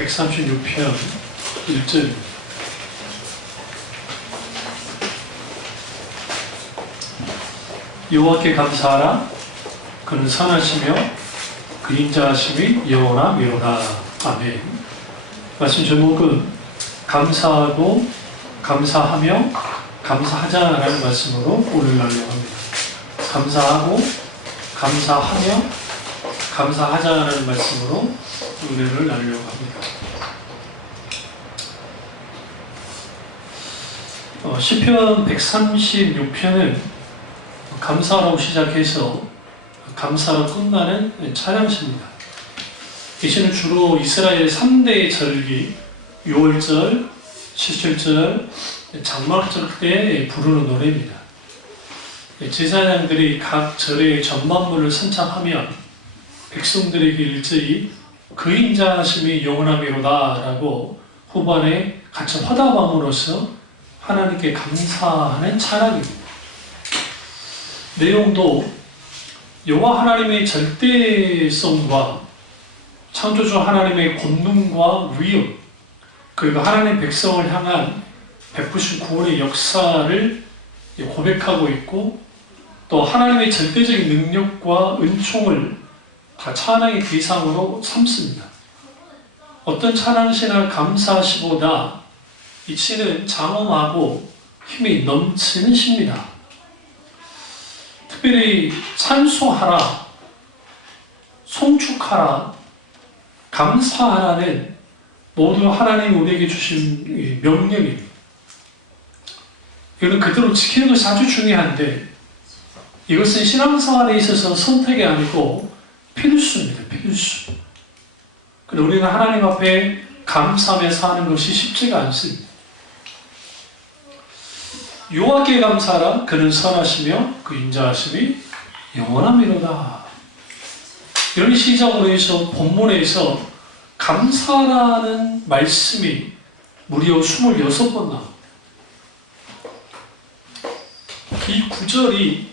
136편 1절입니다. 여호와께 감사하라. 그는 선하시며 그 인자하심이 영원하미로다. 아멘. 말씀 제목은 감사하고 감사하며 감사하자라는 말씀으로 오늘 나누려고 합니다. 감사하고 감사하며 감사하자라는 말씀으로 은혜를 나누려고 합니다. 시편 136편은 감사라고 시작해서 감사로 끝나는 찬양시입니다. 이 시는 주로 이스라엘 3대 절기, 6월절, 17절, 장막절 때 부르는 노래입니다. 제사장들이 각 절의 전반부를 선창하며 백성들에게 일제히 그 인자하심이 영원하미로다 라고 후반에 같이 화답함으로써 하나님께 감사하는 찬양입니다. 내용도 여호와 하나님의 절대성과 창조주 하나님의 권능과 위엄, 그리고 하나님 백성을 향한 베푸신 구원의 역사를 고백하고 있고, 또 하나님의 절대적인 능력과 은총을 다 찬양의 대상으로 삼습니다. 어떤 찬양시나 감사시보다 이 시는 장엄하고 힘이 넘치는 시입니다. 특별히 찬송하라, 송축하라, 감사하라는 모두 하나님이 우리에게 주신 명령입니다. 이거는 그대로 지키는 것이 아주 중요한데, 이것은 신앙생활에 있어서 선택이 아니고 필수입니다. 필수. 그런데 우리는 하나님 앞에 감사하며 사는 것이 쉽지가 않습니다. 여호와께 감사하라. 그는 선하시며 그 인자하심이 영원하미로다. 이런 시작으로 해서 본문에서 감사라는 말씀이 무려 26번 나옵니다. 이 구절이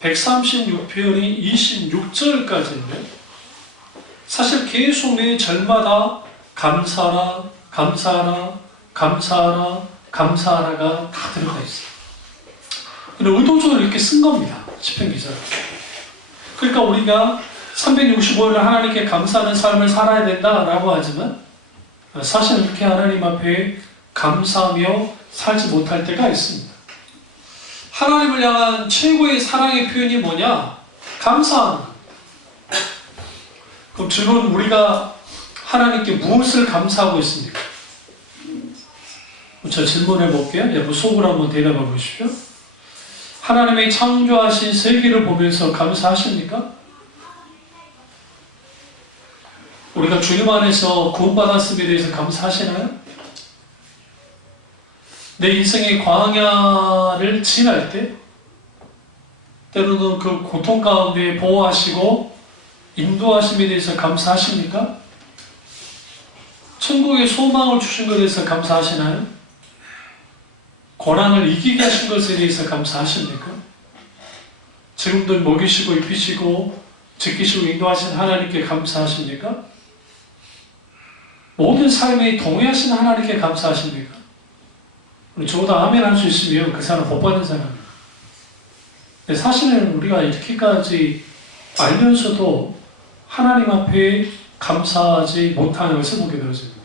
136편이 26절까지인데 사실 계속 매 절마다 감사하라, 감사하라, 감사하라, 감사하라가 다 들어가 있어요. 근데 의도적으로 이렇게 쓴 겁니다. 시편 기자가. 그러니까 우리가 365일을 하나님께 감사하는 삶을 살아야 된다라고 하지만 사실 이렇게 하나님 앞에 감사하며 살지 못할 때가 있습니다. 하나님을 향한 최고의 사랑의 표현이 뭐냐? 감사하는 것. 그럼 주는 우리가 하나님께 무엇을 감사하고 있습니까? 저 질문해 볼게요. 여러분 속으로 한번 대답해 보십시오. 하나님의 창조하신 세계를 보면서 감사하십니까? 우리가 주님 안에서 구원받았음에 대해서 감사하시나요? 내 인생의 광야를 지날 때 때로는 그 고통 가운데 보호하시고 인도하심에 대해서 감사하십니까? 천국의 소망을 주신 것에 대해서 감사하시나요? 고난을 이기게 하신 것에 대해서 감사하십니까? 지금도 먹이시고 입히시고 지키시고 인도하신 하나님께 감사하십니까? 모든 삶에 동의하신 하나님께 감사하십니까? 저보다 아멘 할 수 있으면 그 사람 복 받는 사람입니다. 근데 사실은 우리가 이렇게까지 알면서도 하나님 앞에 감사하지 못하는 것을 보게 되어집니다.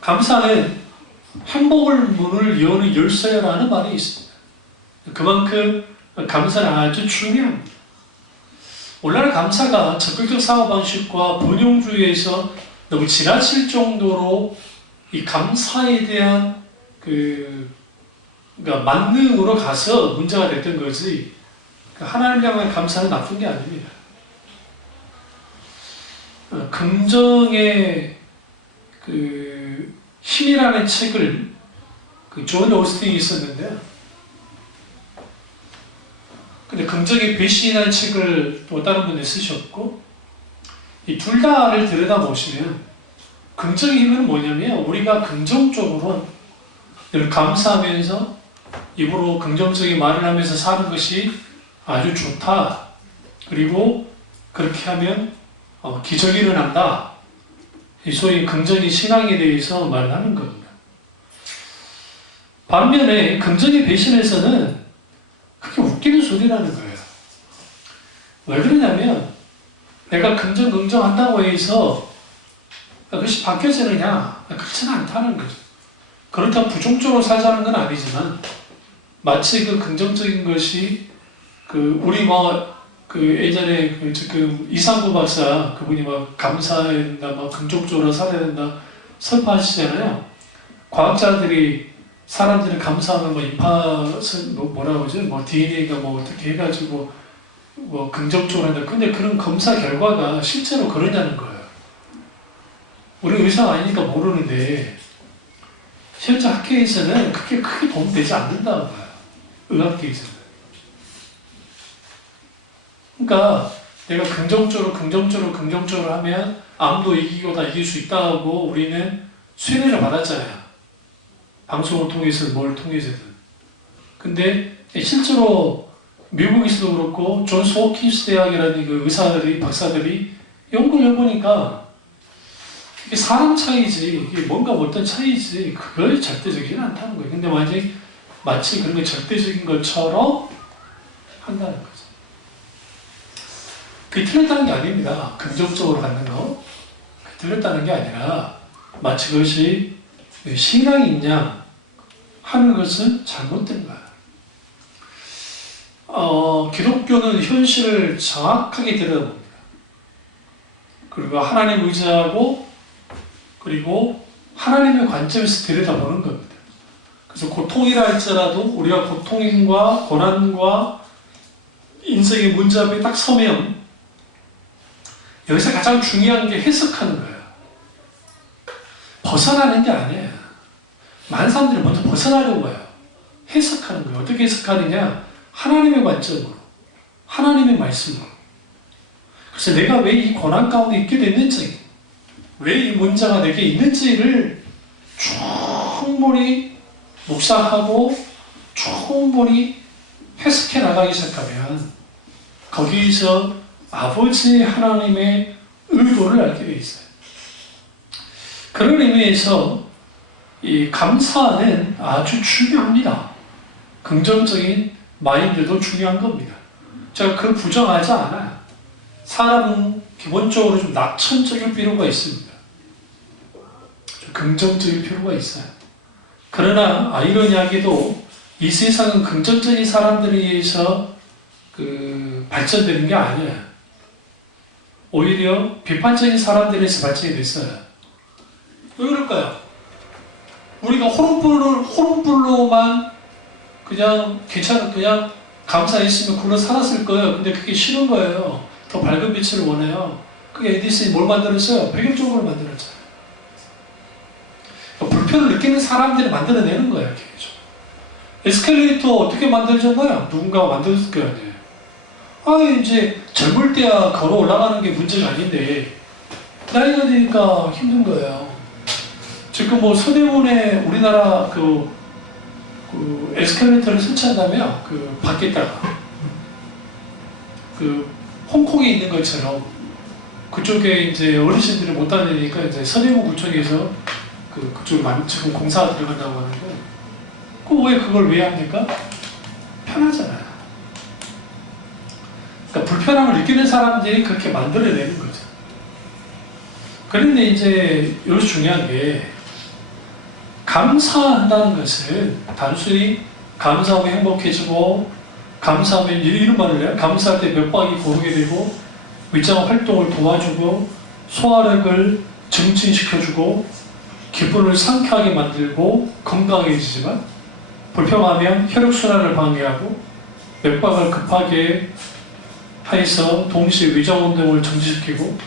감사는 행복의 문을 여는 열쇠라는 말이 있습니다. 그만큼 감사는 아주 중요합니다. 오늘날 감사가 적극적 사고방식과 번영주의에서 너무 지나칠 정도로 이 감사에 대한 그러니까 만능으로 가서 문제가 됐던 거지, 하나님을 향한 감사는 나쁜 게 아닙니다. 긍정의 힘이라는 책을 존 오스틴이 있었는데요. 근데 긍정의 배신이라는 책을 또 다른 분이 쓰셨고, 이 둘 다를 들여다보시면 긍정의 힘은 뭐냐면 우리가 긍정적으로 늘 감사하면서 입으로 긍정적인 말을 하면서 사는 것이 아주 좋다. 그리고 그렇게 하면 기적이 일어난다. 이 소위 긍정의 신앙에 대해서 말을 하는 겁니다. 반면에 긍정의 배신에서는 그게 웃기는 소리라는 거예요. 왜 그러냐면 내가 긍정 한다고 해서 그것이 바뀌어지느냐? 그렇지는 않다는 거죠. 그렇다고 부정적으로 살자는 건 아니지만 마치 그 긍정적인 것이 우리 예전에 지금 이상구 박사 그분이 감사해야 된다, 긍정적으로 살아야 된다 설파하시잖아요. 과학자들이 사람들이 감사하면 뭐라고 하죠? DNA가 어떻게 해가지고 긍정적으로 한다. 근데 그런 검사 결과가 실제로 그러냐는 거예요. 우리 의사가 아니니까 모르는데 실제 학계에서는 그게 크게 도움되지 않는다고 봐요. 의학계에서는. 그러니까 내가 긍정적으로 하면 암도 이기고 다 이길 수 있다고 우리는 수혜를 받았잖아요. 방송을 통해서 뭘 통해서든. 근데 실제로 미국에서도 그렇고 존스 호킨스 대학이라는 그 의사들이 박사들이 연구를 해보니까 이게 사람 차이지 이게 뭔가 어떤 차이지 그걸 절대적이진 않다는 거예요. 근데 마치 그런 게 절대적인 것처럼 한다는 거죠. 그게 틀렸다는 게 아닙니다. 긍정적으로 갖는 거. 틀렸다는 게 아니라 마치 그것이 신앙이냐 하는 것은 잘못된 거야. 기독교는 현실을 정확하게 들여다봅니다. 그리고 하나님 의지하고 그리고 하나님의 관점에서 들여다보는 겁니다. 그래서 고통이라 할지라도 우리가 고통과 고난과 인생의 문제 앞에 딱 서면 여기서 가장 중요한 게 해석하는 거예요. 벗어나는 게 아니에요. 많은 사람들이 먼저 벗어나려고 해요. 해석하는 거예요. 어떻게 해석하느냐? 하나님의 관점으로, 하나님의 말씀으로. 그래서 내가 왜 이 고난 가운데 있게 됐는지, 왜 이 문제가 내게 있는지를 충분히 묵상하고 충분히 해석해 나가기 시작하면 거기서 아버지 하나님의 의도를 알게 돼 있어요. 그런 의미에서 이 감사는 아주 중요합니다. 긍정적인 마인드도 중요한 겁니다. 제가 그걸 부정하지 않아요. 사람은 기본적으로 좀 낙천적일 필요가 있습니다. 좀 긍정적일 필요가 있어요. 그러나 아이러니하게도 이 세상은 긍정적인 사람들에 의해서 발전되는 게 아니에요. 오히려 비판적인 사람들에서 발전이 됐어요. 왜 그럴까요? 우리가 호롱불로만 그냥 감사했으면 그걸로 살았을 거예요. 근데 그게 싫은 거예요. 더 밝은 빛을 원해요. 그게 에디슨이 뭘 만들었어요? 배경적으로 만들었잖아요. 불편을 느끼는 사람들이 만들어내는 거예요. 계속. 에스컬레이터 어떻게 만들어졌나요? 누군가가 만들었을 거 아니에요. 이제 젊을 때야 걸어 올라가는 게 문제가 아닌데 나이가 드니까 힘든 거예요. 지금 서대문에 우리나라 에스컬레이터를 설치한다면 밖에다가 홍콩에 있는 것처럼 그쪽에 이제 어르신들이 못 다니니까 이제 서대문 구청에서 그쪽에 지금 공사가 들어간다고 하는데 그걸 왜 합니까? 편하잖아요. 그러니까 불편함을 느끼는 사람들이 그렇게 만들어내는 거죠. 그런데 이제 여기서 중요한 게 감사한다는 것은 단순히 감사하면 행복해지고 감사하면 이런 말을 해요. 감사할 때 몇 방이 고르게 되고 위장 활동을 도와주고 소화력을 증진시켜주고 기분을 상쾌하게 만들고 건강해지지만 불평하면 혈액순환을 방해하고 맥박을 급하게 해서 동시에 위장 운동을 정지시키고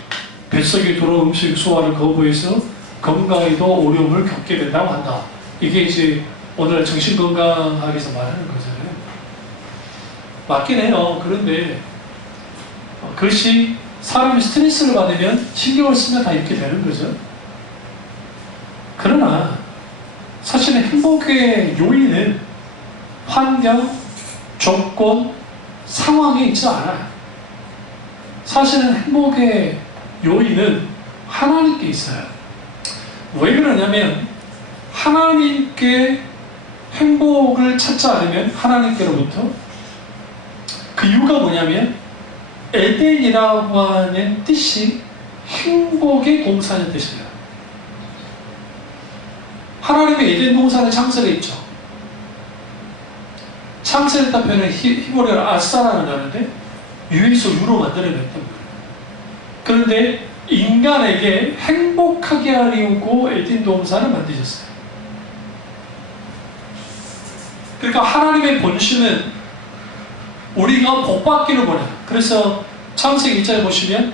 뱃속에 들어온 음식 소화를 거부해서 건강에도 어려움을 겪게 된다고 한다. 이게 이제 오늘 정신건강학에서 말하는 거잖아요. 맞긴 해요. 그런데 그것이 사람이 스트레스를 받으면 신경을 쓰면 다 이렇게 되는 거죠. 그러나 사실은 행복의 요인은 환경, 조건, 상황에 있지 않아요. 사실은 행복의 요인은 하나님께 있어요. 왜 그러냐면 하나님께 행복을 찾지 않으면 하나님께로부터 그 이유가 뭐냐면 에덴이라고 하는 뜻이 행복의 동산의 뜻이에요. 하나님의 에덴 동산에 창설해 있죠. 창설했다 표현은 히브리어로 아사라는 단어인데 유에서 유로 만들어냈단 말이에요. 그런데 인간에게 행복하게 하려고 에덴 동산을 만드셨어요. 그러니까 하나님의 본심은 우리가 복받기를 원해요. 그래서 창세기 1장에 보시면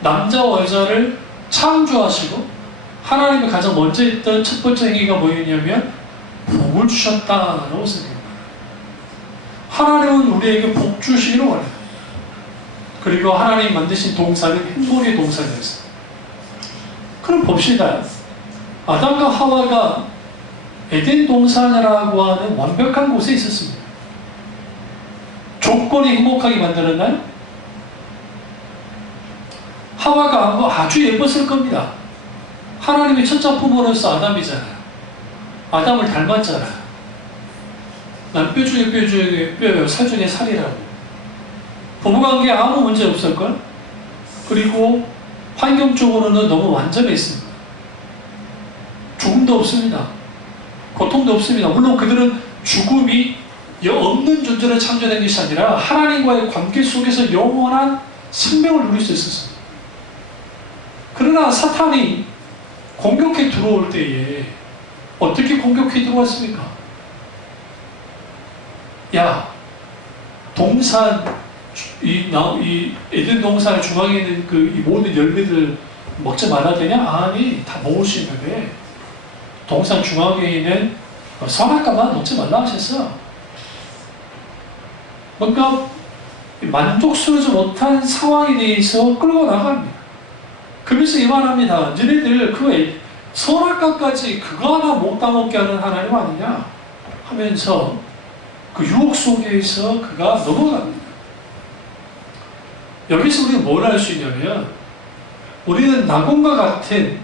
남자와 여자를 창조하시고 하나님이 가장 먼저 했던 첫 번째 행위가 뭐였냐면 복을 주셨다라고 생각합니다. 하나님은 우리에게 복 주시기를 원해요. 그리고 하나님이 만드신 동산은 행복의 동산이었어요. 그럼 봅시다. 아담과 하와가 에덴 동산이라고 하는 완벽한 곳에 있었습니다. 조건이 행복하게 만들었나요? 하와가 아주 예뻤을 겁니다. 하나님의 첫 작품으로서 아담이잖아요. 아담을 닮았잖아요. 난 뼈 중에 뼈 중에 뼈요, 살 중에 살이라고. 부부관계에 아무 문제 없을걸? 그리고 환경적으로는 너무 완전했습니다. 죽음도 없습니다. 고통도 없습니다. 물론 그들은 죽음이 없는 존재로 창조된 것이 아니라 하나님과의 관계 속에서 영원한 생명을 누릴 수 있었습니다. 그러나 사탄이 공격해 들어올 때에 어떻게 공격해 들어왔습니까? 야, 동산, 이 에덴 동산의 중앙에 있는 이 모든 열매들 먹지 말아야 되냐? 아니, 다 먹을 수 있는데 동산 중앙에 있는 선악과만 먹지 말라 하셨어. 뭔가 만족스러워지 못한 상황에 대해서 끌고 나갑니다. 그러면서 이 말합니다. 너네들 그 선악과까지 그거 하나 못다 먹게 하는 하나님 아니냐 하면서 그 유혹 속에서 그가 넘어갑니다. 여기서 우리가 뭘 알 수 있냐면 우리는 낙원과 같은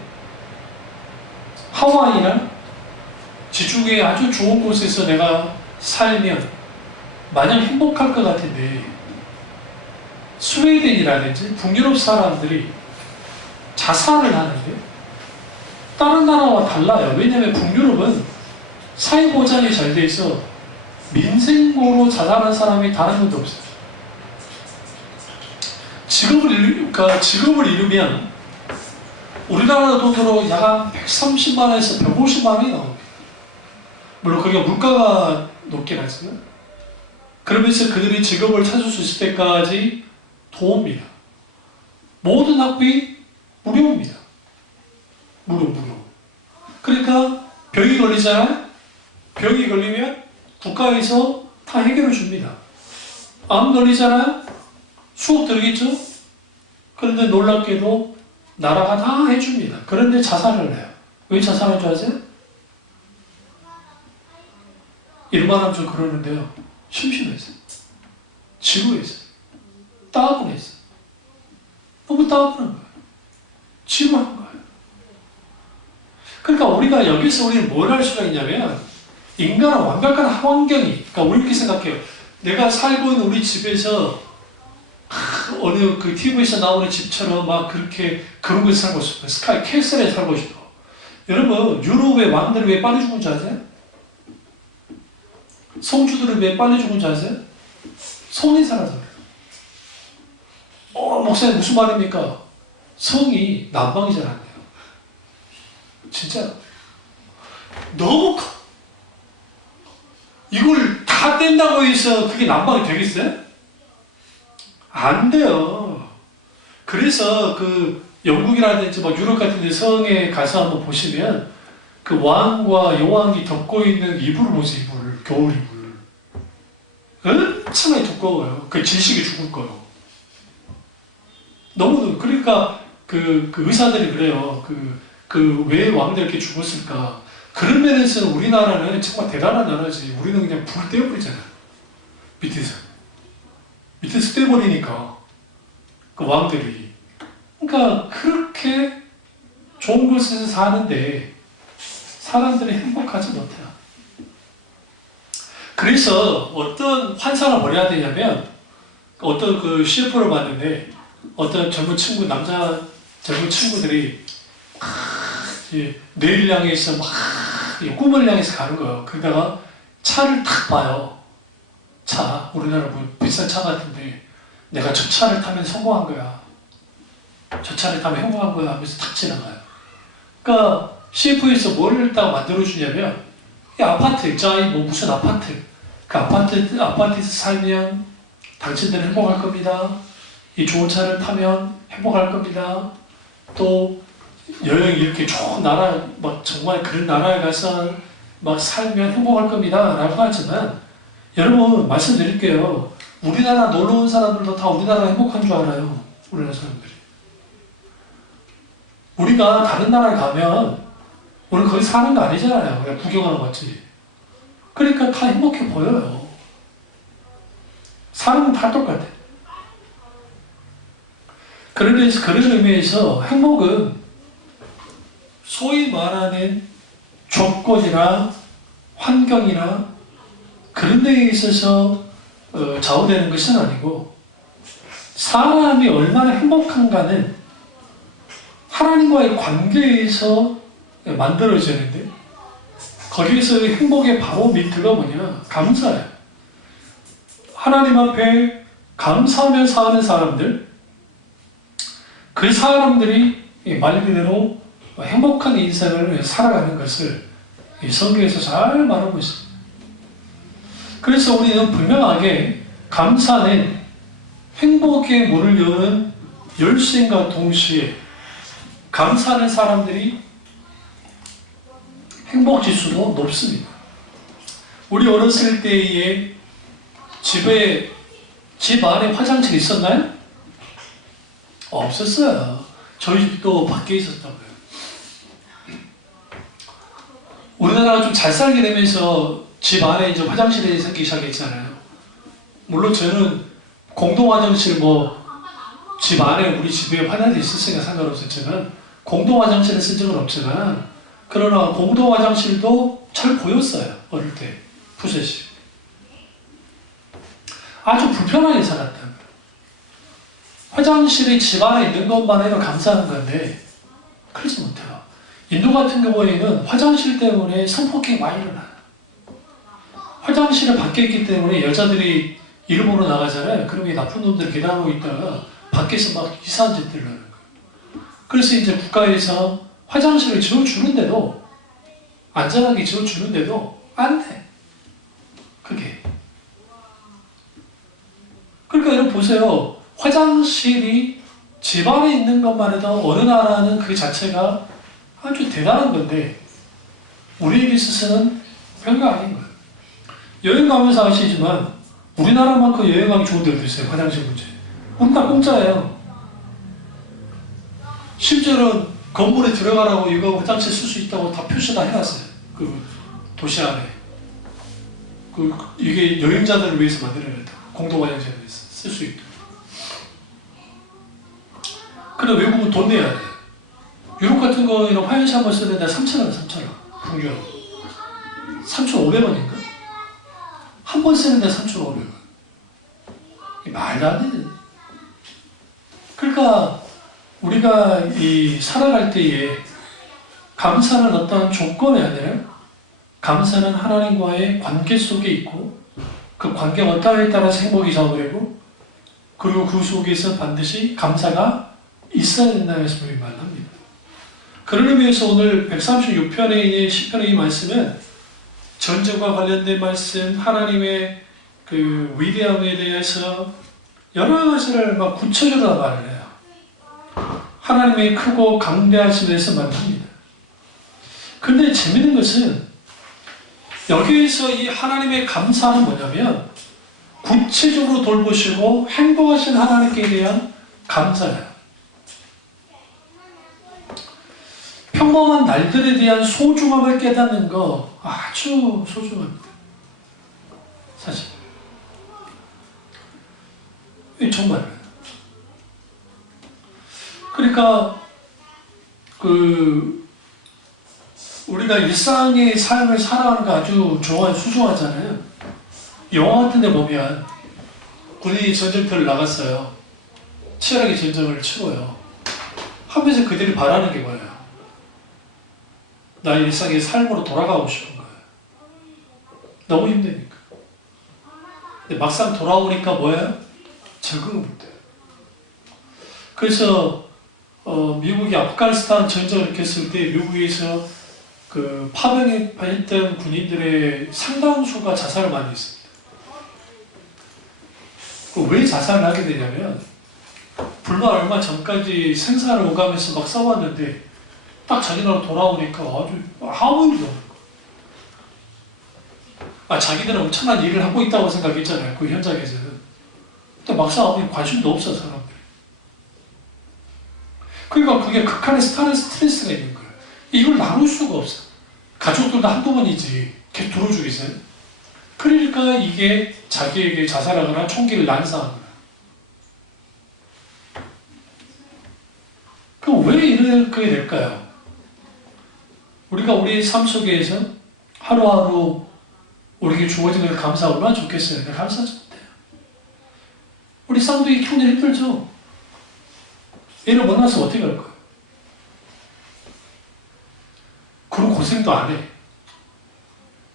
하와이나 지중해 아주 좋은 곳에서 내가 살면 마냥 행복할 것 같은데 스웨덴이라든지 북유럽 사람들이 자살을 하는데 다른 나라와 달라요. 왜냐하면 북유럽은 사회보장이 잘 돼 있어 민생고로 자살하는 사람이 다른 분도 없어요. 직업을 잃으면 우리나라 돈으로 약 130만 원에서 150만 원이 나옵니다. 물론 그게 물가가 높긴 하지만 그러면서 그들이 직업을 찾을 수 있을 때까지 도움입니다. 모든 학비 무료입니다. 무료. 그러니까 병이 걸리잖아요. 병이 걸리면 국가에서 다 해결해 줍니다. 암 걸리잖아요. 수업 들겠죠? 그런데 놀랍게도 나라가 다 해줍니다. 그런데 자살을 해요. 왜 자살한 줄 아세요? 일반하면 좀 그러는데요. 심심해서, 지루해서, 따분해서, 너무 따분한 거예요. 지루한 거예요. 그러니까 우리가 여기서 우리는 뭘 할 수가 있냐면 인간은 완벽한 환경이, 그러니까 우리 이렇게 생각해요. 내가 살고 있는 우리 집에서 어느 그 TV에서 나오는 집처럼 막 그렇게 그런 곳에 살고 싶어요. 스카이 캐슬에 살고 싶어. 여러분 유럽의 왕들이 왜 빨리 죽은 줄 아세요? 성주들은 왜 빨리 죽은 줄 아세요? 성이 살아서 그래요. 목사님 무슨 말입니까? 성이 난방이 잘 안 돼요. 진짜 너무 커. 이걸 다 뗀다고 해서 그게 난방이 되겠어요? 안 돼요. 그래서 그 영국이라든지 막 유럽 같은 데 성에 가서 한번 보시면 그 왕과 여왕이 덮고 있는 이불을 보세요. 이불을. 겨울 이불. 엄청나게 두꺼워요. 그 질식이 죽을 거예요. 너무 그러니까 그 의사들이 그래요. 왜 왕들 이렇게 죽었을까? 그런 면에서 우리나라는 정말 대단한 나라지. 우리는 그냥 불 떼어버리잖아요. 밑에서 떼버리니까 그 왕들이. 그러니까 그렇게 좋은 곳에서 사는데 사람들이 행복하지 못해요. 그래서 어떤 환상을 벌여야 되냐면, 어떤 그 CF를 봤는데 어떤 젊은 친구, 남자 젊은 친구들이 내일 향해서 막 꿈을 향해서 가는 거예요. 그러다가 차를 탁 봐요. 차, 우리나라 뭐 비싼 차 같은데 내가 저 차를 타면 성공한 거야. 저 차를 타면 행복한 거야 하면서 탁 지나가요. 그러니까 CF에서 뭘 딱 만들어주냐면, 이 아파트 있잖아요. 뭐 무슨 아파트. 그 아파트에서 살면 당신들은 행복할 겁니다. 이 좋은 차를 타면 행복할 겁니다. 또 여행 이렇게 좋은 나라, 막 정말 그런 나라에 가서 막 살면 행복할 겁니다. 라고 하지만, 여러분 말씀드릴게요. 우리나라 놀러 온 사람들도 다 우리나라 행복한 줄 알아요. 우리나라 사람들이. 우리가 다른 나라에 가면 우리 거기 사는 거 아니잖아요. 그냥 구경하러 갔지. 그러니까 다 행복해 보여요. 사람은 다 똑같아. 그런 의미에서 행복은 소위 말하는 조건이나 환경이나 그런 데에 있어서 좌우되는 것은 아니고, 사람이 얼마나 행복한가는 하나님과의 관계에서 만들어지는데, 거기에서 행복의 바로 밑가 뭐냐? 감사예요. 하나님 앞에 감사하며 사는 사람들, 그 사람들이 말 그대로 행복한 인생을 살아가는 것을 성경에서 잘 말하고 있습니다. 그래서 우리는 분명하게 감사는 행복의 문을 여는 열쇠인가 동시에, 감사하는 사람들이 행복 지수도 높습니다. 우리 어렸을 때에 집 안에 화장실 있었나요? 없었어요. 저희 집도 밖에 있었다고요. 우리나라가 좀 잘 살게 되면서 집 안에 이제 화장실이 생기기 시작했잖아요. 물론 저는 공동 화장실 집 안에 우리 집에 화장실이 있었으니까 상관없었지만, 공동 화장실을 쓴 적은 없지만, 그러나 공동 화장실도 잘 보였어요. 어릴 때 푸셋이. 아주 불편하게 살았다는 거예요. 화장실이 집 안에 있는 것만 해도 감사한 건데 그렇지 못해요. 인도 같은 경우에는 화장실 때문에 성폭행이 많이 일어나요. 화장실에 밖에 있기 때문에 여자들이 일 보러 나가잖아요. 그러면 나쁜 놈들이 계단하고 있다가 밖에서 막 이상한 짓들을 하는 거예요. 그래서 이제 국가에서 화장실을 지어주는데도, 안전하게 지어주는데도 안 돼. 그게. 그러니까 여러분 보세요. 화장실이 집 안에 있는 것만 해도 어느 나라는 그 자체가 아주 대단한 건데, 우리에게 있어서는 별거 아닌 거예요. 여행 가면서 아시지만 우리나라만큼 여행하기 좋은 데도 있어요. 화장실 문제. 우린 다 공짜예요. 심지어는 건물에 들어가라고 이거 화장실 쓸 수 있다고 다 표시 다 해놨어요. 그 도시 안에. 이게 여행자들을 위해서 만들어냈다. 공동 화장실을 쓸 수 있도록. 근데 외국은 돈 내야 돼. 유럽 같은 거에는 화장실 한번 쓰는데 3,000원, 3,000원. 평균. 3,500원인가? 한 번 쓰는데 3,500원. 말도 안 되는. 그러니까 우리가 살아갈 때에 감사는 어떤 조건이 아니라, 감사는 하나님과의 관계 속에 있고, 그 관계가 어떠하에 따라서 행복이 좌우되고, 그리고 그 속에서 반드시 감사가 있어야 된다는 말씀을 말합니다. 그런 의미에서 오늘 136편의 시편의 이 말씀은 전쟁과 관련된 말씀, 하나님의 그 위대함에 대해서 여러 가지를 막 구체적으로 말을 해요. 하나님의 크고 강대하심에 대해서 말합니다. 근데 재밌는 것은 여기에서 이 하나님의 감사는 뭐냐면, 구체적으로 돌보시고 행동하신 하나님께 대한 감사예요. 평범한 날들에 대한 소중함을 깨닫는 거 아주 소중합니다. 사실. 정말. 그러니까 우리가 일상의 삶을 살아가는 거 아주 소중하잖아요. 영화 같은 데 보면 군인이 전쟁터를 나갔어요. 치열하게 전쟁을 치고요. 하면서 그들이 바라는 게 뭐예요? 나의 일상의 삶으로 돌아가고 싶은 거예요. 너무 힘드니까. 근데 막상 돌아오니까 뭐예요? 적응을 못해요. 그래서 미국이 아프가니스탄 전쟁을 일으켰을 때 미국에서 파병했던 군인들의 상당수가 자살을 많이 했습니다. 왜 자살을 하게 되냐면 불과 얼마 전까지 생사를 오가면서 막 싸웠는데 딱 자기 나라 돌아오니까 아주 아무 일도 없는 거예요. 자기들은 엄청난 일을 하고 있다고 생각했잖아요. 그 현장에서는. 근데 막상 아무 관심도 없어 사람들이. 그러니까 그게 극한의 스트레스가 있는 거예요. 이걸 나눌 수가 없어. 가족들도 한두 번이지 계속 들어주겠어요? 그러니까 이게 자기에게 자살하거나 총기를 난사하는 거예요. 그럼 왜 이렇게 될까요? 우리가 우리 삶 속에서 하루하루 우리에게 주어진 걸 감사하고 얼마나 좋겠어요. 근데 감사하지 못해요. 우리 쌍둥이 키우는 힘들죠? 얘를 만나서 어떻게 할 거예요? 그런 고생도 안 해.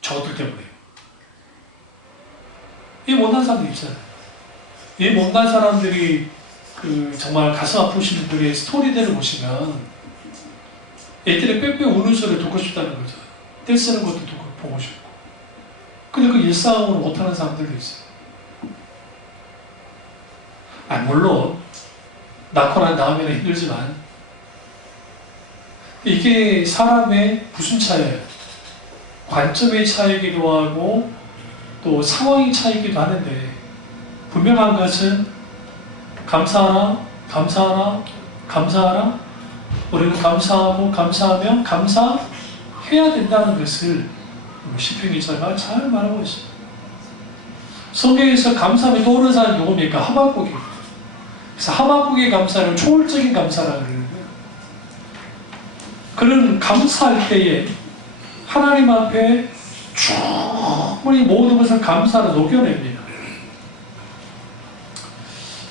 저것들 때문에. 이 못난 사람들 있잖아요. 이 못난 사람들이 정말 가슴 아프신 분들의 스토리들을 보시면 애들이 빽빽 우는 소리를 듣고 싶다는 거죠. 떼쓰는 것도 보고 싶고. 근데 그 일상으로 못하는 사람들도 있어요. 물론 낳고 난 다음에는 힘들지만 이게 사람의 무슨 차이예요? 관점의 차이기도 하고 또 상황의 차이기도 하는데 분명한 것은 감사하라, 감사하라, 감사하라. 우리는 감사하고 감사하면 감사해야 된다는 것을 시편 기자가 잘 말하고 있습니다. 성경에서 감사하면 떠오르는 사람이 누굽니까? 하박국이. 그래서 하박국의 감사를 초월적인 감사라고 그러는 거예요. 그런 감사할 때에 하나님 앞에 충분히 모든 것을 감사로 녹여냅니다.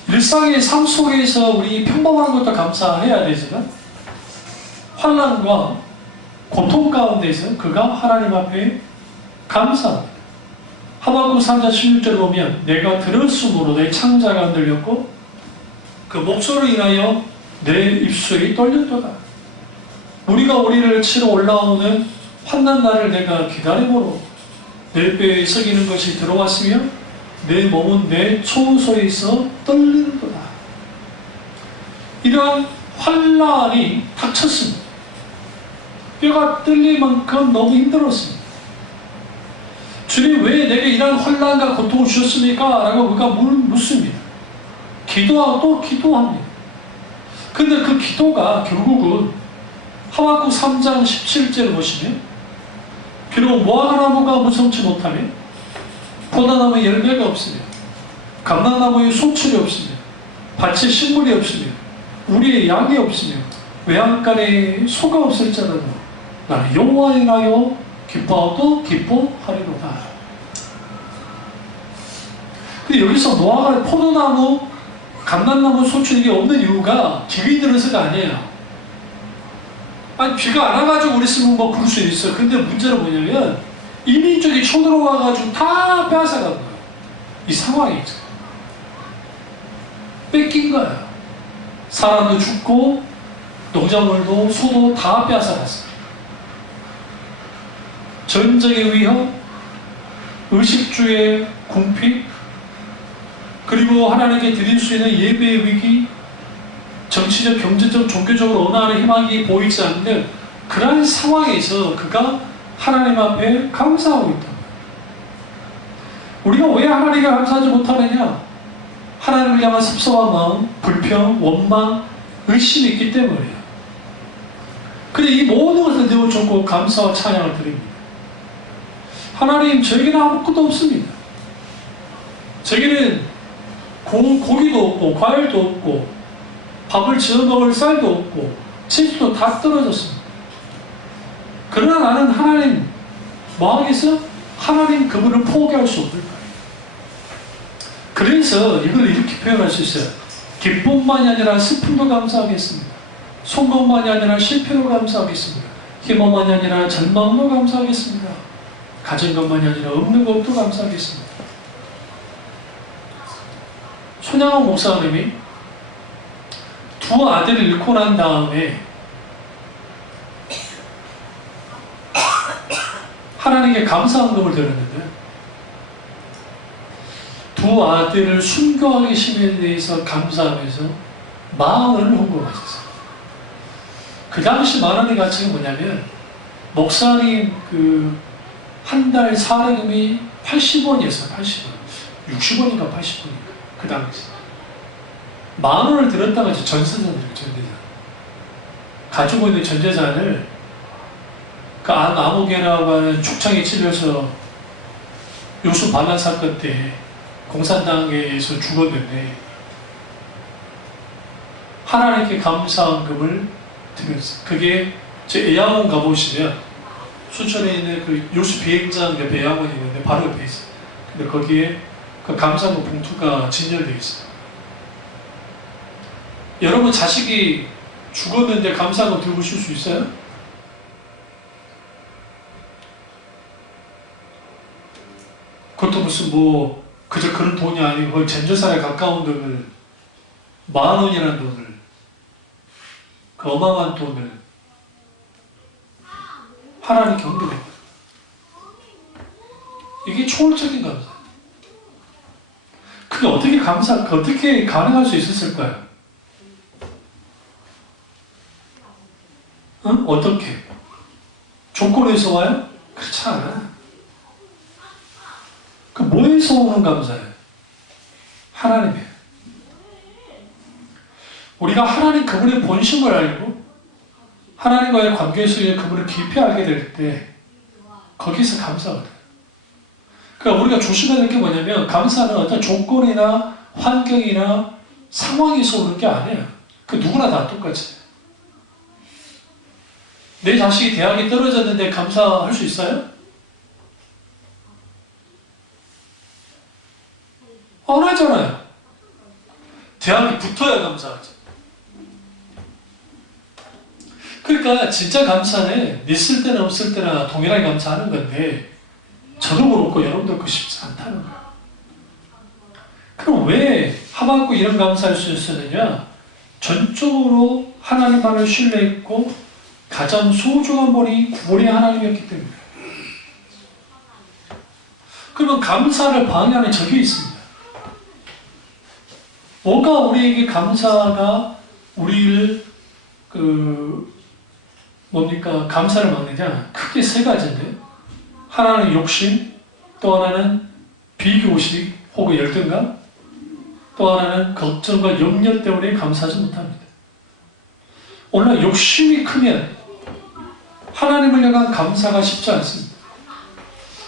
일상의 삶 속에서 우리 평범한 것도 감사해야 되지만 환난과 고통 가운데서 그가 하나님 앞에 감사합니다. 하박국 3장 16절을 보면 내가 들었으므로 내 창자가 흔들렸고 그 목소리로 인하여 내 입술이 떨렸도다. 우리를 치러 올라오는 환난 날을 내가 기다림으로 내 뼈에 썩이는 것이 들어왔으며 내 몸은 내 초소에서 떨리는도다. 이러한 환난이 닥쳤습니다. 뼈가 떨릴 만큼 너무 힘들었습니다. 주님 왜 내게 이러한 환난과 고통을 주셨습니까? 라고 그가 묻습니다. 기도하고 또 기도합니다. 근데 그 기도가 결국은 하박국 3장 17절을 보시면 비록 무화과나무가 무성치 못하며 포도나무에 열매가 없으며 감람나무에 소출이 없으며 밭에 식물이 없으며 우리의 양이 없으며 외양간에 소가 없을지라도 나는 여호와에 인하여 기뻐하고 기뻐하리로다. 근데 여기서 무화과, 포도나무, 감람나무, 소출 이게 없는 이유가 비가 들어서가 아니에요. 비가 안 와가지고 우리 쓰면 그럴 수 있어. 근데 문제는 뭐냐면 이민족이 쳐들어와가지고 다 빼앗아간 거예요. 이 상황이 있어요. 뺏긴 거예요. 사람도 죽고 농작물도 소도 다 빼앗아갔어요. 전쟁의 위협, 의식주의 궁핍, 그리고 하나님께 드릴 수 있는 예배의 위기, 정치적, 경제적, 종교적으로 어느 하나 희망이 보이지 않는 그러한 상황에서 그가 하나님 앞에 감사하고 있다. 우리가 왜 하나님께 감사하지 못하느냐? 하나님을 향한 섭섭한 마음, 불평, 원망, 의심이 있기 때문이에요. 근데 이 모든 것을 내어주고 감사와 찬양을 드립니다. 하나님, 저에게는 아무것도 없습니다. 저에게는 고기도 없고 과일도 없고 밥을 지어 먹을 쌀도 없고 질도 다 떨어졌습니다. 그러나 나는 하나님 뭐 하겠어? 하나님 그분을 포기할 수 없을 거예요. 그래서 이걸 이렇게 표현할 수 있어요. 기쁨만이 아니라 슬픔도 감사하겠습니다. 성공만이 아니라 실패도 감사하겠습니다. 희망만이 아니라 전망도 감사하겠습니다. 가진 것만이 아니라 없는 것도 감사하겠습니다. 손양원 목사님이 두 아들을 잃고 난 다음에 하나님께 감사헌금을 드렸는데 두 아들을 순교하기 심에 대해서 감사하면서 10,000원을 헌금하셨어요. 그 당시 10,000원의 가치가 뭐냐면 목사님 한 달 사례금이 80원이었어요. 80원. 60원인가 80원인가 그 당시 10,000원을 들었다가 전세자들이에요. 전세자. 가지고 있는 전재산을 그 암흑이라고 하는 축창에 찔려서 요수 반란 사건 때 공산당에서 죽었는데 하나님께 감사헌금을 드렸어요. 그게 제 애양원 가보시면 순천에 있는 그 요수 비행장 옆에 애양원이 있는데 바로 옆에 있어요. 근데 거기에 그 감사헌금 봉투가 진열되어 있어요. 여러분 자식이 죽었는데 감사헌금 들고 쉴 수 있어요? 그것도 무슨 그저 그런 돈이 아니고 거의 전재산에 가까운 돈을 10,000원이라는 돈을 그 어마어마한 돈을 하나님께 헌금했다. 이게 초월적인 감사. 그게 어떻게 가능할 수 있었을까요? 응? 어떻게? 조건에서 와요? 그렇지 않아. 그 뭐에서 오는 감사예요? 하나님이에요. 우리가 하나님 그분의 본심을 알고 하나님과의 관계 속에 그분을 깊이 알게 될 때 거기서 감사거든요. 그러니까 우리가 조심해야 될 게 뭐냐면 감사는 어떤 조건이나 환경이나 상황에서 오는 게 아니에요. 그 누구나 다 똑같이. 내 자식이 대학에 떨어졌는데 감사할 수 있어요? 안 하잖아요. 대학에 붙어야 감사하죠. 그러니까 진짜 감사는 있을 때나 없을 때나 동일하게 감사하는 건데 저도 그렇고 여러분도 그렇고 쉽지 않다는 거예요. 그럼 왜 하박국 이런 감사할 수 있었느냐? 전적으로 하나님만을 신뢰했고 가장 소중한 분이 구원의 하나님이었기 때문에. 그러면 감사를 방해하는 적이 있습니다. 뭐가 우리에게 감사가 우리를 감사를 막느냐? 크게 세 가지인데요. 하나는 욕심, 또 하나는 비교식 혹은 열등감, 또 하나는 걱정과 염려 때문에 감사하지 못합니다. 오늘 욕심이 크면 하나님을 향한 감사가 쉽지 않습니다.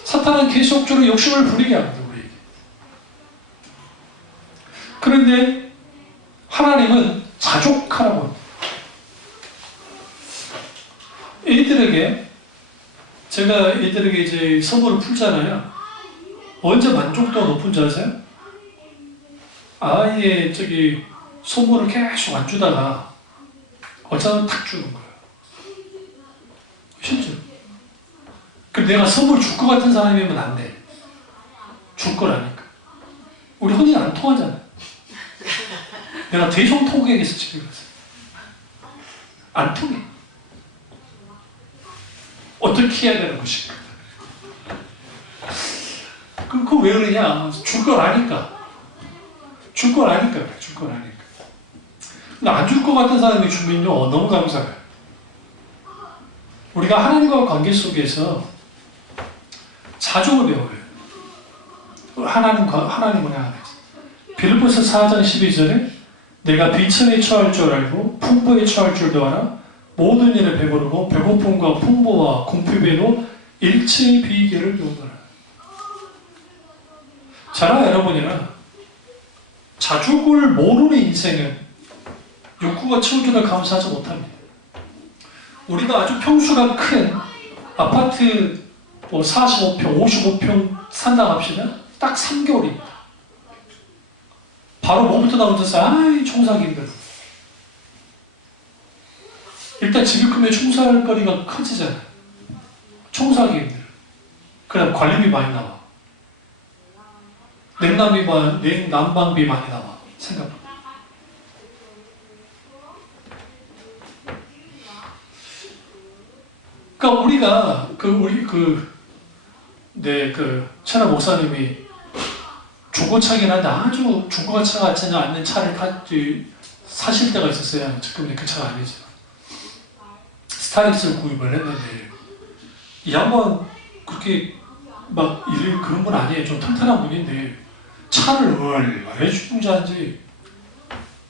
사탄은 계속적으로 욕심을 부리게 합니다. 우리에게. 그런데 하나님은 자족하라고 합니다. 제가 애들에게 이제 선물을 풀잖아요. 언제 만족도가 높은 줄 아세요? 아예 선물을 계속 안 주다가 어쩌면 탁 주는 거예요. 실제로. 근데 내가 선물 줄 것 같은 사람이면 안 돼. 줄 거라니까. 우리 혼이 안 통하잖아요. 내가 대성통곡에게서 집에 갔어요. 안 통해. 어떻게 해야 되는 것인가? 그거 왜 그러냐? 줄 걸 아니까. 줄 걸 아니까 그래. 줄 걸 아니까. 근데 안 줄 것 같은 사람이 주면요, 너무 감사해요. 우리가 하나님과 관계 속에서 자족을 배워요. 하나님을 향하면서. 빌립보서 4장 12절에 내가 비천에 처할 줄 알고 풍부에 처할 줄도 알아 모든 일에 배부르고 배고픔과 풍부와 궁핍에도 일체의 비결을 배우더라. 저나 여러분이나 자족을 모르는 인생은 욕구가 채워주나 감사하지 못합니다. 우리가 아주 평수가 큰 아파트 뭐 45평, 55평 산다 합시다. 딱 3개월입니다. 바로 뭐부터 나오면서 아이 청소하기 힘들어. 일단 집이 크면 청소할 거리가 커지잖아요. 청소하기 힘들어. 그다음 관리비 많이 나와. 냉난방비 많이 나와. 생각보다. 그러니까 우리가 천하 목사님이 중고차긴 한데 아주 중고차 같지 않는 차를 사실 때가 있었어요. 지금은 그 차가 아니지만 스타렉스를 구입을 했는데 이 양반 그렇게 막 그런 분 아니에요. 좀 튼튼한 분인데 차를 얼마나 중자인지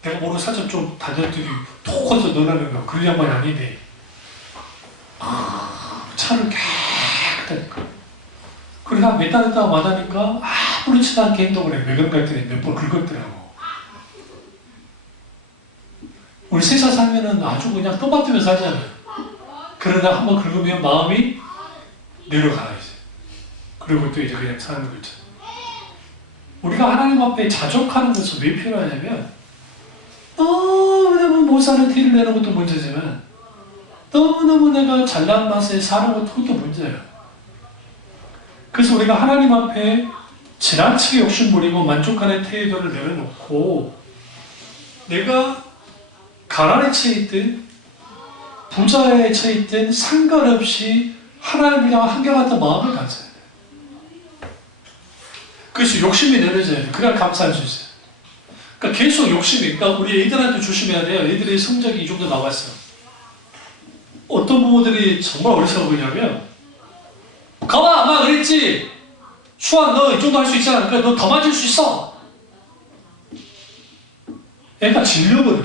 내가 모르고 살짝 좀 다녔더니 톡 꺼서 넣으라는 거 그런 양반이 아닌데 차를 깨끗하니까 그러다 몇 달 있다가 만나니까 아무렇지도 않게 행동을 해. 왜 그런가 했더니 몇 번 긁었더라고. 우리 세상 살면은 아주 그냥 떠받들면서 살잖아요. 그러다 한번 긁으면 마음이 내려가야지. 그리고 또 이제 그냥 사는 거 있잖아요. 우리가 하나님 앞에 자족하는 것은 왜 필요하냐면 너무너무 못 사는 티를 내는 것도 문제지만 너무너무 내가 잘난 맛에 사는 것도 그것도 문제예요. 그래서 우리가 하나님 앞에 지나치게 욕심부리고 만족하는 태도를 내려놓고 내가 가난에 처해 있든 부자에 처해 있든 상관없이 하나님이랑 한결같은 마음을 가져야 돼요. 그래서 욕심이 내려져야 돼요. 그래야 감사할 수 있어요. 그러니까 계속 욕심이, 그러니까 우리 애들한테 조심해야 돼요. 애들의 성적이 이 정도 나왔어요. 어떤 부모들이 정말 어리석어 보이냐면 거봐, 엄마 그랬지? 수학 너 이 정도 할 수 있잖아. 그러니까 너 더 맞을 수 있어. 애가 질려버려.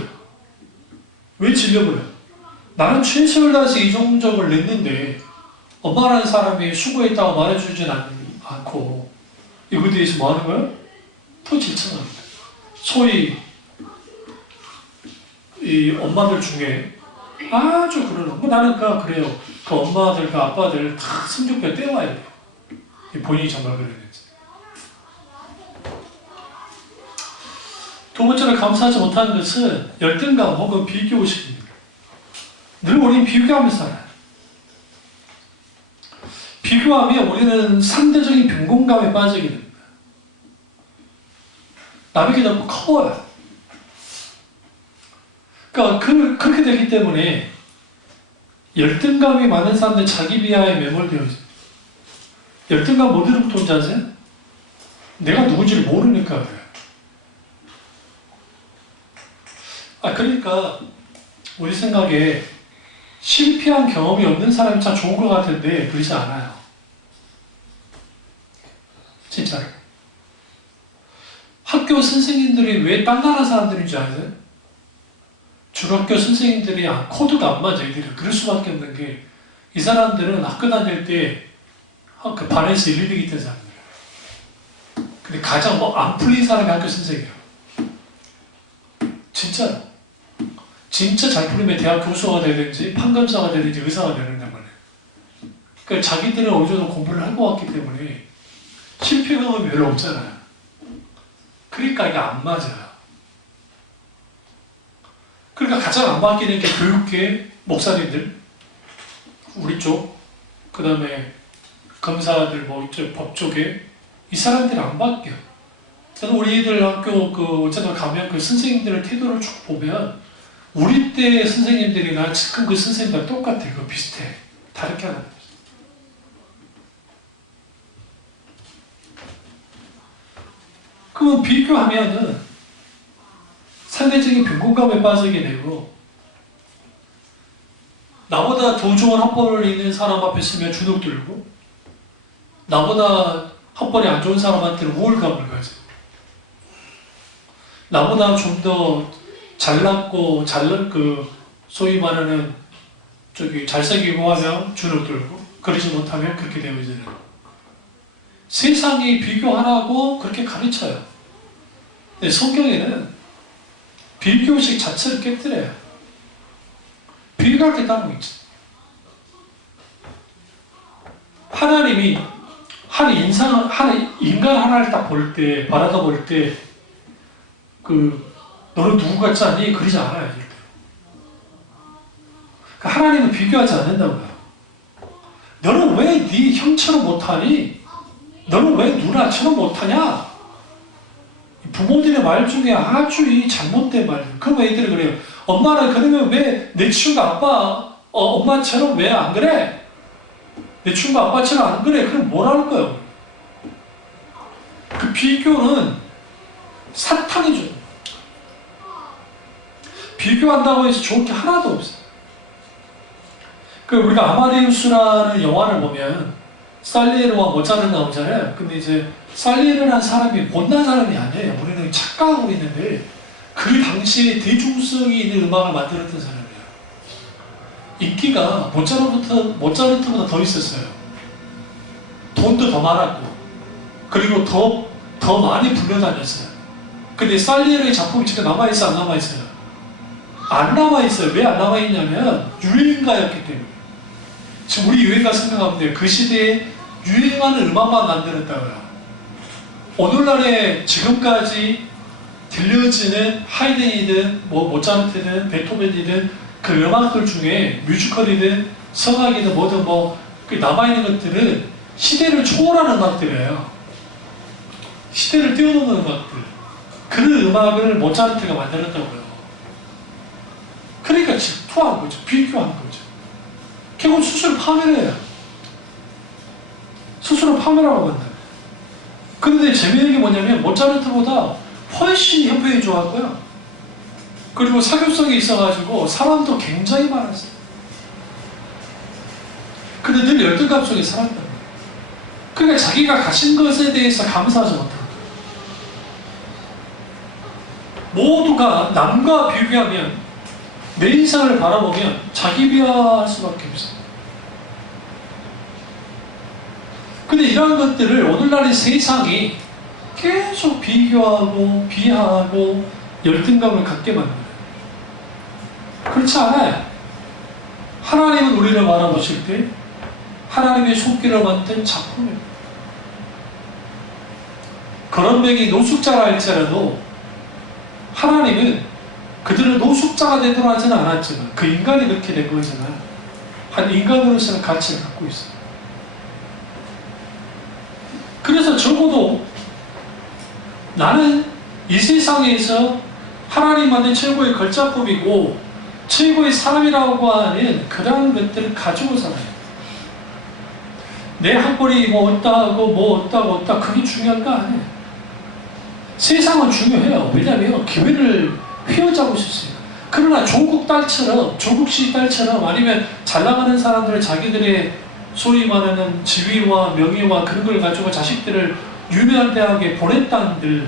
왜 질려버려? 나는 최선을 다해서 이 성적을 냈는데 엄마라는 사람이 수고했다고 말해주진 않고 이거에 대해서 뭐 하는 거야? 더 질척합니다. 소위 이 엄마들 중에 아주 그러는 뭐 나는 그래요. 그 엄마들, 그 아빠들 다 성적표 떼와야 돼요. 본인이 정말 그러는지. 두 번째로 감사하지 못하는 것은 열등감 혹은 비교의식입니다. 늘 우리는 비교하면서 살아요. 비교하면 우리는 상대적인 빈곤감에 빠지게 됩니다. 남에게 자꾸 커워요. 그러니까 그렇게 되기 때문에 열등감이 많은 사람들 자기 비하에 매몰되어 있어요. 열등감 어디로부터 온지 아세요? 내가 누군지를 모르니까 그래요. 그러니까 우리 생각에 실패한 경험이 없는 사람이 참 좋은 것 같은데 그렇지 않아요. 진짜로. 학교 선생님들이 왜 딴 나라 사람들인지 아세요? 중학교 선생님들이 코드가 안 맞아. 애들이 그럴 수밖에 없는 게 이 사람들은 학교 다닐 때 그 반에서 1, 2등 있던 사람들이에요. 근데 가장 안 풀린 사람이 학교 선생이에요. 진짜로. 진짜 잘 풀리면 대학 교수가 되든지 판검사가 되든지 의사가 되는단 말이에요. 그러니까 자기들은 어느 정도 공부를 할 것 같기 때문에 실패 경험이 별로 없잖아요. 그러니까 이게 안 맞아요. 그러니까 가장 안 바뀌는 게 교육계 목사님들, 우리 쪽, 그 다음에 검사들, 이쪽 법 쪽에 이 사람들이 안 바뀌어. 저는 우리 애들 학교 어쨌든 가면 그 선생님들의 태도를 쭉 보면 우리 때 선생님들이나 지금 그 선생님들 똑같아. 그거 비슷해. 다르게 하는 거죠. 그러면 비교하면은 상대적인 빈곤감에 빠지게 되고 나보다 더 좋은 학벌을 있는 사람 앞에 서면 주눅 들고 나보다 학벌이 안 좋은 사람한테는 우월감을 가져. 나보다 좀 더 잘났고 소위 말하는 잘생기고 하면 주눅 들고 그러지 못하면 그렇게 되어지는. 세상이 비교하라고 그렇게 가르쳐요. 근데 성경에는 비교식 자체를 깨뜨려요. 비교할 게 따로 있죠. 하나님이 한 인간 하나를 딱 볼 때, 바라다 볼 때, 너는 누구 같지 않니? 그러지 않아요. 그러니까 하나님은 비교하지 않는다고요. 너는 왜 네 형처럼 못하니? 너는 왜 누나처럼 못하냐? 부모들의 말 중에 아주 이 잘못된 말. 그럼 애들이 그래요. 엄마는 그러면 왜 내 친구가 엄마처럼 왜 안 그래? 내 친구가 아빠처럼 안 그래? 그럼 뭐라는 거예요? 그 비교는 사탄이죠. 비교한다고 해서 좋은 게 하나도 없어요. 우리가 아마데우스라는 영화를 보면 살리에르와 모차르트 나오잖아요. 근데 이제 살리에르라는 사람이 못난 사람이 아니에요. 우리는 착각하고 있는데 그 당시에 대중성이 있는 음악을 만들었던 사람이에요. 인기가 모차르트보다 더 있었어요. 돈도 더 많았고 그리고 더 많이 불려다녔어요. 근데 살리에르의 작품이 지금 남아있어요? 안 남아있어요? 안 남아있어요. 왜 안 남아있냐면 유행가였기 때문에. 지금 우리 유행가 생각하면 돼요. 그 시대에 유행하는 음악만 만들었다고요. 오늘날에 지금까지 들려지는 하이든이든 모차르트든 베토벤이든 그 음악들 중에 뮤지컬이든 성악이든 뭐든 남아있는 것들은 시대를 초월하는 음악들이에요. 시대를 뛰어넘는 음악들. 그런 음악을 모차르트가 만들었다고요. 그러니까 질투한 거죠. 비교한 거죠. 결국 스스로 파멸해요. 스스로 파멸하고 간다. 그런데 재미있는 게 뭐냐면 모차르트보다 훨씬 협회에 좋았고요. 그리고 사교성이 있어가지고 사람도 굉장히 많았어요. 근데 늘 열등감 속에 살았다. 그러니까 자기가 가진 것에 대해서 감사하지 못한다. 모두가 남과 비교하면 내 인생을 바라보면 자기 비하할 수밖에 없어요. 근데 이러한 것들을 오늘날의 세상이 계속 비교하고 비하하고 열등감을 갖게 만들어요. 그렇지 않아요. 하나님은 우리를 바라보실 때 하나님의 손길을 만든 작품이에요. 거렁뱅이 노숙자라 할지라도 하나님은 그들을 노숙자가 되도록 하지는 않았지만 그 인간이 그렇게 된 거지만 한 인간으로서는 가치를 갖고 있어요. 그래서 적어도 나는 이 세상에서 하나님 만든 최고의 걸작품이고 최고의 사람이라고 하는 그러한 것들을 가지고 살아요. 내 학벌이 어따고 그게 중요한 거 아니에요. 세상은 중요해요. 왜냐하면 기회를 휘어잡을 수 있어요. 그러나 조국 씨 딸처럼 아니면 잘 나가는 사람들 자기들의 소위 말하는 지위와 명예와 그런 걸 가지고 자식들을 유명한 대학에 보냈다는들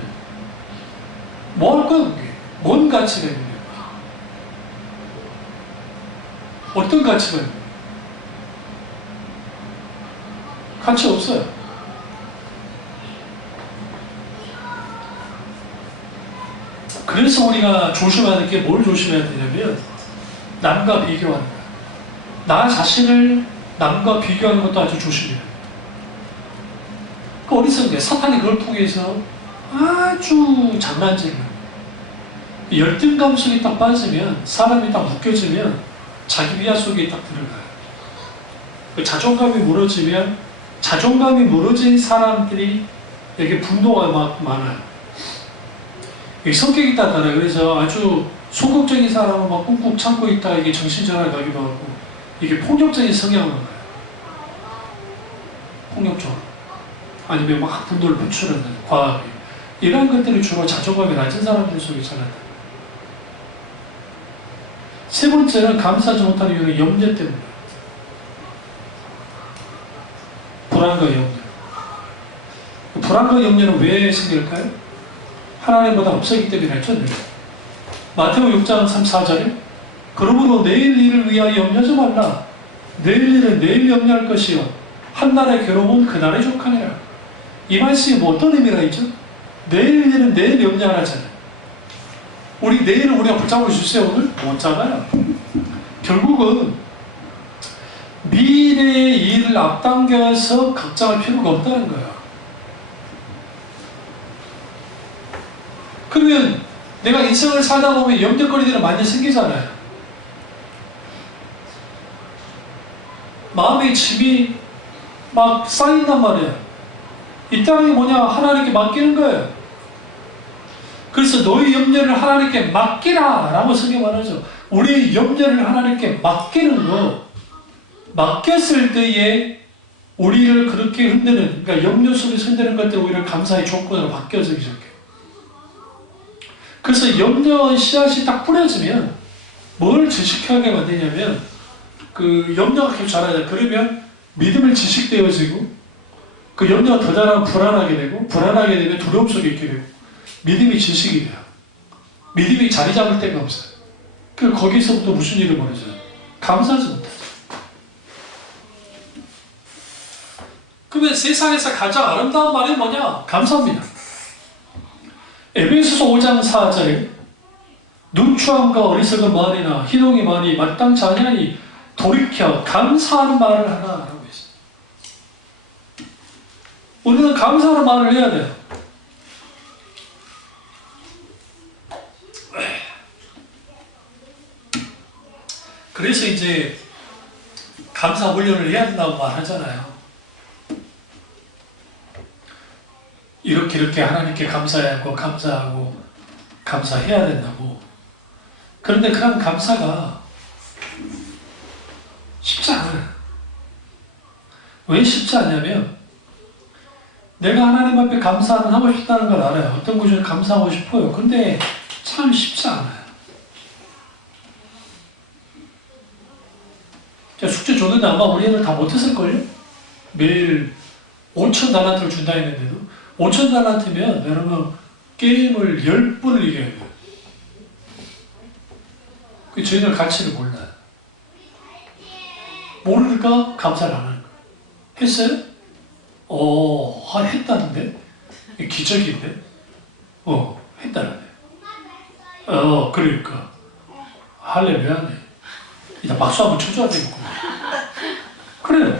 뭐 할 거야 그게? 뭔 가치가 있는 거야? 어떤 가치가 있는 거야? 가치 없어요. 그래서 우리가 조심하는 게 뭘 조심해야 되냐면 남과 비교하는 거야. 나 자신을 남과 비교하는 것도 아주 조심해야 돼. 그 어리석은 사탄이 그걸 통해서 아주 장난질을 열등감 속에 딱 빠지면 사람이 딱 묶여지면 자기 비하 속에 딱 들어가요. 그 자존감이 무너지면 자존감이 무너진 사람들이 여기 분노가 막 많아요. 성격이 따라요. 그래서 아주 소극적인 사람은 막 꾹꾹 참고 있다가 이게 정신전환을 가기도 하고 이게 폭력적인 성향을 가요. 폭력적으로. 아니면 막 분노를 표출하는 과하게. 이런 것들이 주로 자존감이 낮은 사람들 속에 잘 나타나요. 세 번째는 감사하지 못하는 이유는 염려 때문에. 불안과 염려. 불안과 염려는 왜 생길까요? 하나님보다 앞서기 때문에 했죠. 마태오 6장 34절에 그러므로 내일 일을 위하여 염려하지 말라. 내일 일은 내일 염려할 것이요 한날의 괴로움은 그날의 족하니라. 이 말씀이 뭐 어떤 의미가 있죠? 내일 일은 내일 염려하잖아요. 우리 내일은 우리가 붙잡을 수 있어요 오늘? 못 잡아요. 결국은 미래의 일을 앞당겨서 걱정할 필요가 없다는 거야. 그러면 내가 인생을 살다 보면 염려거리들이 많이 생기잖아요. 마음의 짐이 막 쌓인단 말이에요. 이 땅이 뭐냐? 하나님께 맡기는 거예요. 그래서 너희 염려를 하나님께 맡기라 라고 성경 말하죠. 우리의 염려를 하나님께 맡기는 거, 맡겼을 때에 우리를 그렇게 흔드는, 그러니까 염려 속에서 흔드는 것들을 우리를 감사의 조건으로 바뀌어지기 시작해요. 그래서 염려 씨앗이 딱 뿌려지면 뭘 지식하게 만드냐면, 그 염려가 계속 자라잖아요. 그러면 믿음을 지식되어지고, 그 염려가 더 자라면 불안하게 되고, 불안하게 되면 두려움 속에 있게 되고, 믿음이 지식이 돼요. 믿음이 자리 잡을 데가 없어요. 그 거기서부터 무슨 일이 벌어져요? 감사하지 못하죠. 그러면 세상에서 가장 아름다운 말이 뭐냐? 감사합니다. 에베소서 5장 4절에 누추함과 어리석은 말이나 희롱의 말이 마땅치 아니하니 돌이켜 감사하는 말을 하라라고 했어요. 우리는 감사하는 말을 해야 돼요. 그래서 이제 감사 훈련을 해야 된다고 말하잖아요. 이렇게 하나님께 감사하고 감사해야 된다고. 그런데 그런 감사가 쉽지 않아요. 왜 쉽지 않냐면 내가 하나님 앞에 감사는 하고 싶다는 걸 알아요. 어떤 곳에 감사하고 싶어요. 근데 참 쉽지 않아요. 숙제 줬는데 아마 우리 애들 다 못했을걸요? 매일 5,000달란트를 준다 했는데도 5,000달란트면 여러분 게임을 10번을 이겨야 돼요. 저희들 가치를 몰라요. 모르니까 감사를 안 하는 거예요. 했어요? 했다는데? 기적인데? 했다는데? 그러니까 할렐루야네. 이제 박수 한번 쳐줘야 되겠구나. 그래요.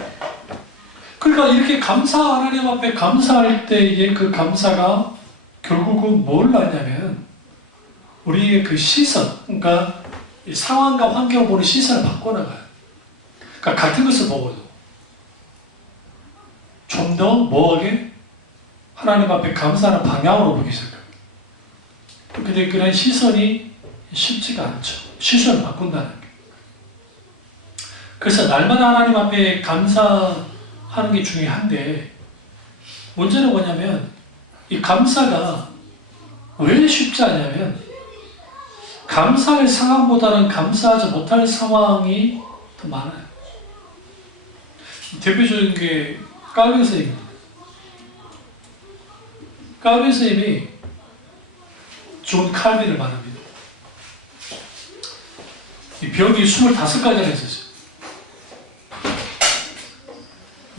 그러니까 이렇게 하나님 앞에 감사할 때의 그 감사가 결국은 뭘 하냐면 우리의 그 시선, 그러니까 상황과 환경을 보는 시선을 바꿔나가요. 그러니까 같은 것을 보고도 좀 더 뭐하게 하나님 앞에 감사하는 방향으로 보기 시작해요. 근데 그런 시선이 쉽지가 않죠. 시선을 바꾼다는 게. 그래서 날마다 하나님 앞에 감사하는 게 중요한데 문제는 뭐냐면 이 감사가 왜 쉽지 않냐면 감사할 상황보다는 감사하지 못할 상황이 더 많아요. 대표적인 게 깔빈 선생님입니다. 깔빈 선생님이 존 칼빈을 말합니다. 이 병이 25가지나 있었어요.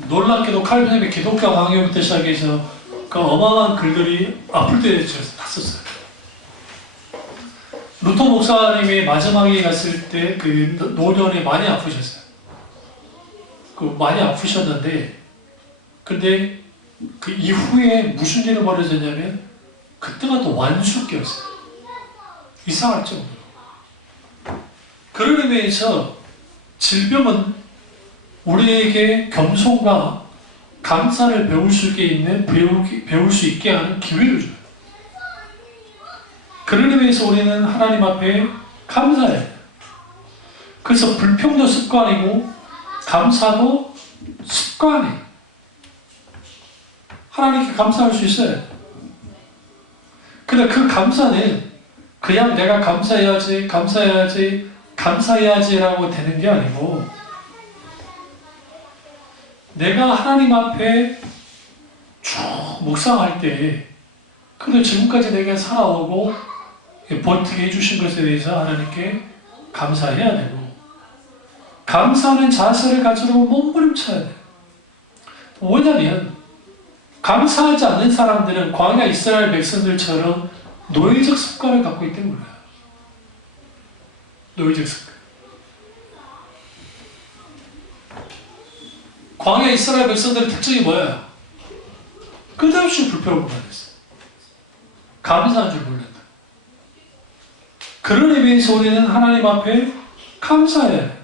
놀랍게도 칼빈 선생님이 기독교 강요부터 시작해서 그 어마어마한 글들이 아플 때 다 썼어요. 루터 목사님이 마지막에 갔을 때 그 노년에 많이 아프셨어요. 많이 아프셨는데 근데 그 이후에 무슨 일이 벌어졌냐면 그때가 또 완수기였어요. 이상할 정도로. 그런 의미에서 질병은 우리에게 겸손과 감사를 배울 수 있게 하는 기회를 줘요. 그런 의미에서 우리는 하나님 앞에 감사해야 돼요. 그래서 불평도 습관이고 감사도 습관이에요. 하나님께 감사할 수 있어요. 근데 그 감사는 그냥 내가 감사해야지라고 되는 게 아니고 내가 하나님 앞에 쭉 묵상할 때 그래도 지금까지 내가 살아오고 버티게 해주신 것에 대해서 하나님께 감사해야 되고 감사하는 자세를 가지고 몸부림쳐야 돼요. 왜냐하면 감사하지 않는 사람들은 광야 이스라엘 백성들처럼 노예적 습관을 갖고 있기 때문에 노예적 습관. 광야 이스라엘 백성들의 특징이 뭐예요? 끝없이 불평을 불안했어요. 감사한 줄 몰랐다. 그런 의미에서 우리는 하나님 앞에 감사해야 해요.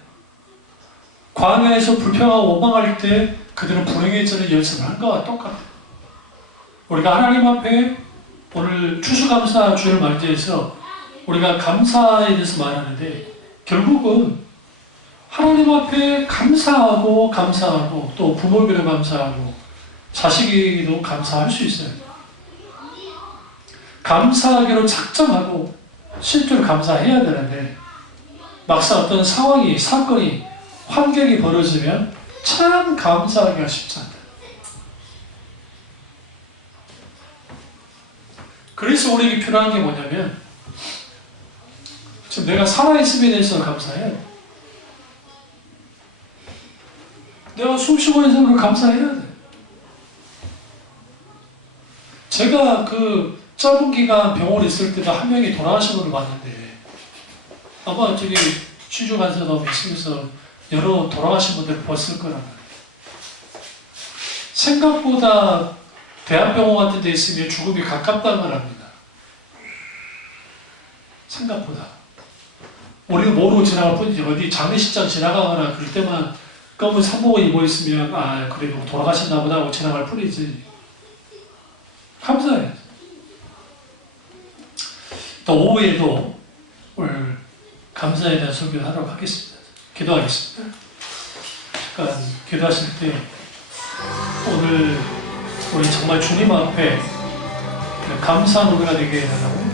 광야에서 불평하고 원망할 때 그들은 불행해지는 연습을 한 것과 똑같아요. 우리가 하나님 앞에 오늘 추수감사 주일 맞이해서 우리가 감사에 대해서 말하는데 결국은 하나님 앞에 감사하고 또 부모에게도 감사하고 자식에게도 감사할 수 있어요. 감사하기로 작정하고 실제로 감사해야 되는데 막상 어떤 상황이 사건이 환경이 벌어지면 참 감사하기가 쉽지 않다. 그래서 우리에게 필요한 게 뭐냐면 지금 내가 살아있음에 대해서 감사해요. 내가 숨 쉬고 있는 걸 감사해야 돼. 제가 그 짧은 기간 병원에 있을 때도 한 명이 돌아가신 분을 봤는데 아마 저기 취조 간사도 계시면서 여러 돌아가신 분들 봤을 거란 말이에요. 생각보다 대학병원 같은 데 있으면 죽음이 가깝다는 걸 압니다. 생각보다. 우리는 모르고 지나갈 뿐이지 어디 장례식장 지나가거나 그럴 때만 검은 산복을 입고 있으면 그래도 돌아가셨나 보다 하고 지나갈 뿐이지. 감사해요. 또 오후에도 오늘 감사에 대한 설교를 하도록 하겠습니다. 기도하겠습니다. 잠깐 기도하실 때 오늘 우리 정말 주님 앞에 감사한 우리가 되게 해달라고